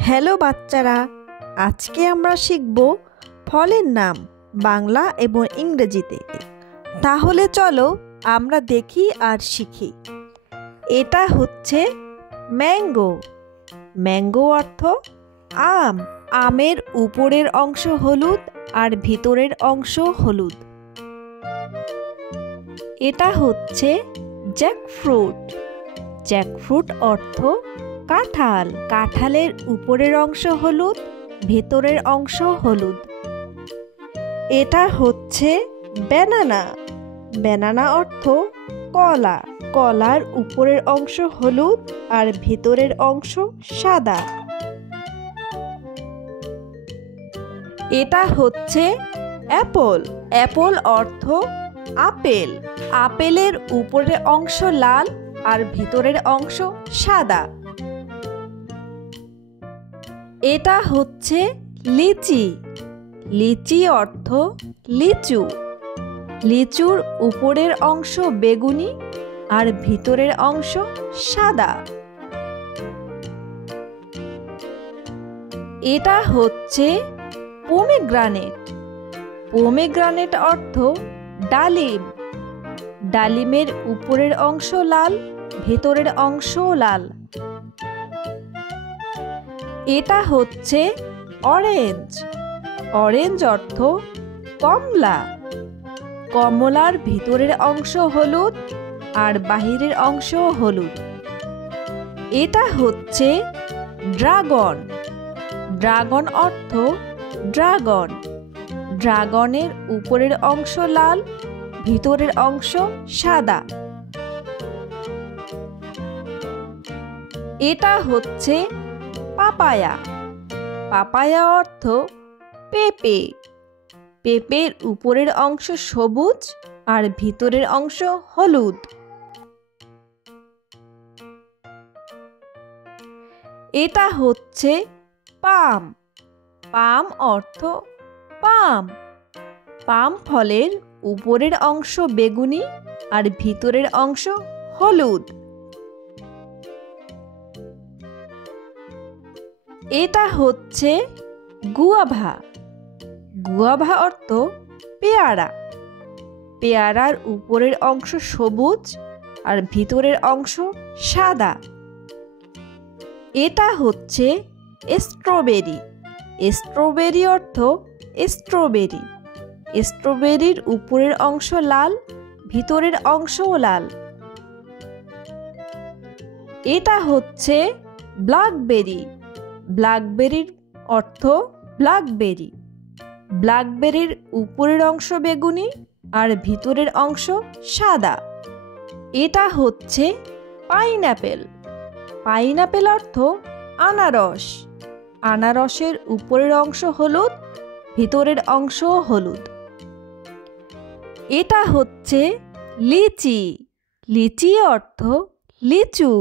Hello বাচ্চারা, আজকে আমরা শিখব ফলের নাম বাংলা এবং ইংরেজিতে। তাহলে চলো আমরা দেখি আর শিখি। এটা হচ্ছে ম্যাঙ্গো। ম্যাঙ্গো অর্থ আম। আমের উপরের অংশ হলুদ আর ভিতরের অংশ হলুদ। এটা হচ্ছে জ্যাকফ্রুট। জ্যাকফ্রুট অর্থ কাঁঠাল। কাঁঠালের উপরের অংশ হলুদ, ভেতরের অংশ হলুদ। এটা হচ্ছে ব্যানানা। ব্যানানা অর্থ কলা। কলার উপরের অংশ হলুদ আর ভেতরের অংশ সাদা। এটা হচ্ছে অ্যাপল। অ্যাপল অর্থ আপেল। আপেলের উপরের অংশ লাল আর ভেতরের অংশ সাদা। এটা হচ্ছে লিচি। লিচি অর্থ লিচু। লিচুর উপরের অংশ বেগুনি আর ভিতরের অংশ সাদা। এটা হচ্ছে পমিগ্রানেট। পমিগ্রানেট অর্থ ডালিম। ডালিমের উপরের অংশ লাল, ভেতরের অংশও লাল। এটা হচ্ছে অরেঞ্জ। অরেঞ্জ অর্থ কমলা। কমলার ভিতরের অংশ হলুদ আর বাহিরের অংশ হলুদ। এটা হচ্ছে ড্রাগন। ড্রাগন অর্থ ড্রাগন। ড্রাগনের উপরের অংশ লাল, ভিতরের অংশ সাদা। এটা হচ্ছে পাপায়া। পাপায়া অর্থ পেঁপে। পেঁপের উপরের অংশ সবুজ আর ভিতরের অংশ হলুদ। এটা হচ্ছে পাম। পাম অর্থ পাম। পাম ফলের উপরের অংশ বেগুনি আর ভিতরের অংশ হলুদ। এটা হচ্ছে গুয়াভা। গুয়াভা অর্থ পেয়ারা। পেয়ারার উপরের অংশ সবুজ আর ভিতরের অংশ সাদা। এটা হচ্ছে স্ট্রবেরি। স্ট্রবেরি অর্থ স্ট্রবেরি। স্ট্রবেরির উপরের অংশ লাল, ভিতরের অংশও লাল। এটা হচ্ছে ব্ল্যাকবেরি। ব্ল্যাকবেরির অর্থ ব্ল্যাকবেরি। ব্ল্যাকবেরির উপরের অংশ বেগুনি আর ভিতরের অংশ সাদা। এটা হচ্ছে পাইনঅ্যাপেল। পাইনঅ্যাপেল অর্থ আনারস। আনারসের উপরের অংশ হলুদ, ভিতরের অংশও হলুদ। এটা হচ্ছে লিচি। লিচি অর্থ লিচু।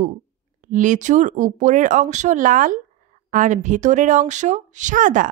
লিচুর উপরের অংশ লাল আর ভেতরের অংশ সাদা।